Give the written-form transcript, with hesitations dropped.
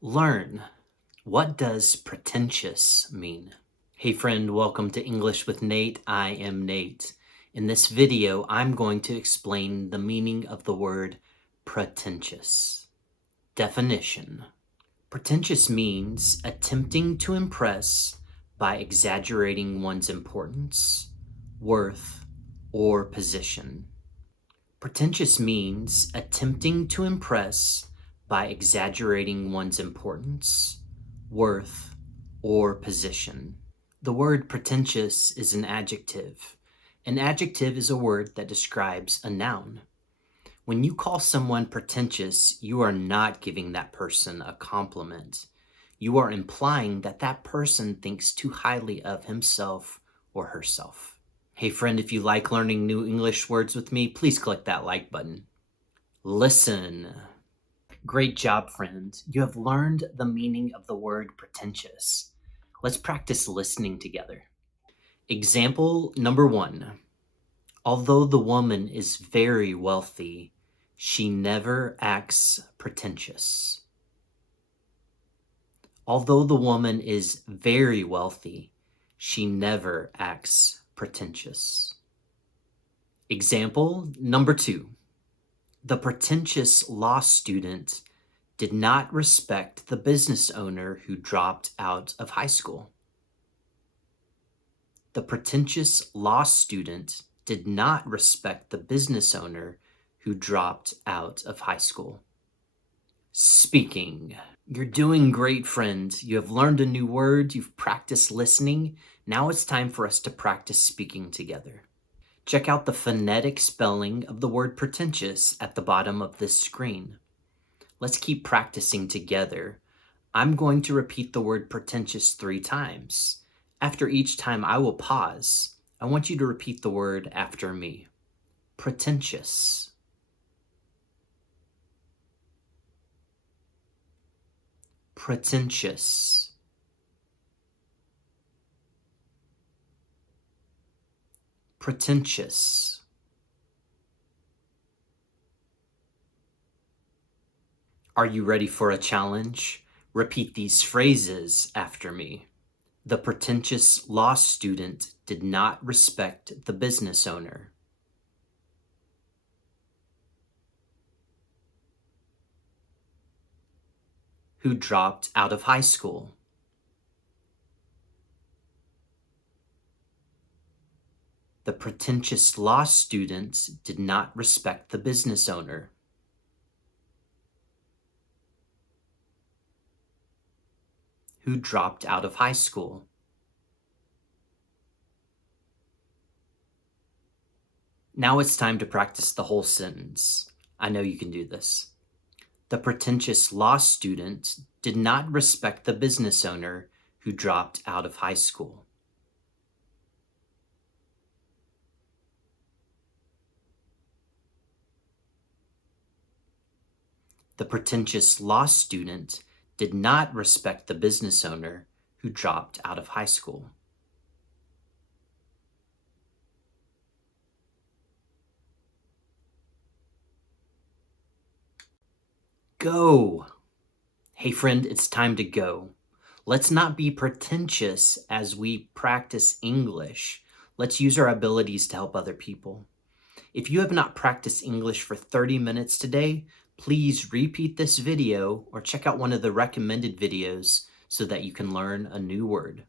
Learn. What does pretentious mean? Hey friend, welcome to English with Nate. I am Nate. In this video, I'm going to explain the meaning of the word pretentious. Definition. Pretentious means attempting to impress by exaggerating one's importance, worth, or position. Pretentious means attempting to impress by exaggerating one's importance, worth, or position. The word pretentious is an adjective. An adjective is a word that describes a noun. When you call someone pretentious, you are not giving that person a compliment. You are implying that that person thinks too highly of himself or herself. Hey friend, if you like learning new English words with me, please click that like button. Listen. Great job, friend. You have learned the meaning of the word pretentious. Let's practice listening together. Example number 1. Although the woman is very wealthy, she never acts pretentious. Although the woman is very wealthy, she never acts pretentious. Example number 2. The pretentious law student did not respect the business owner who dropped out of high school. The pretentious law student did not respect the business owner who dropped out of high school. Speaking. You're doing great, friend. You have learned a new word. You've practiced listening. Now it's time for us to practice speaking together. Check out the phonetic spelling of the word pretentious at the bottom of this screen. Let's keep practicing together. I'm going to repeat the word pretentious 3 times. After each time, I will pause. I want you to repeat the word after me. Pretentious. Pretentious. Pretentious. Are you ready for a challenge? Repeat these phrases after me. The pretentious law student did not respect the business owner. Who dropped out of high school. The pretentious law student did not respect the business owner. Who dropped out of high school. Now it's time to practice the whole sentence. I know you can do this. The pretentious law student did not respect the business owner who dropped out of high school. The pretentious law student did not respect the business owner who dropped out of high school. Go! Hey friend, it's time to go. Let's not be pretentious as we practice English. Let's use our abilities to help other people. If you have not practiced English for 30 minutes today, please repeat this video or check out one of the recommended videos so that you can learn a new word.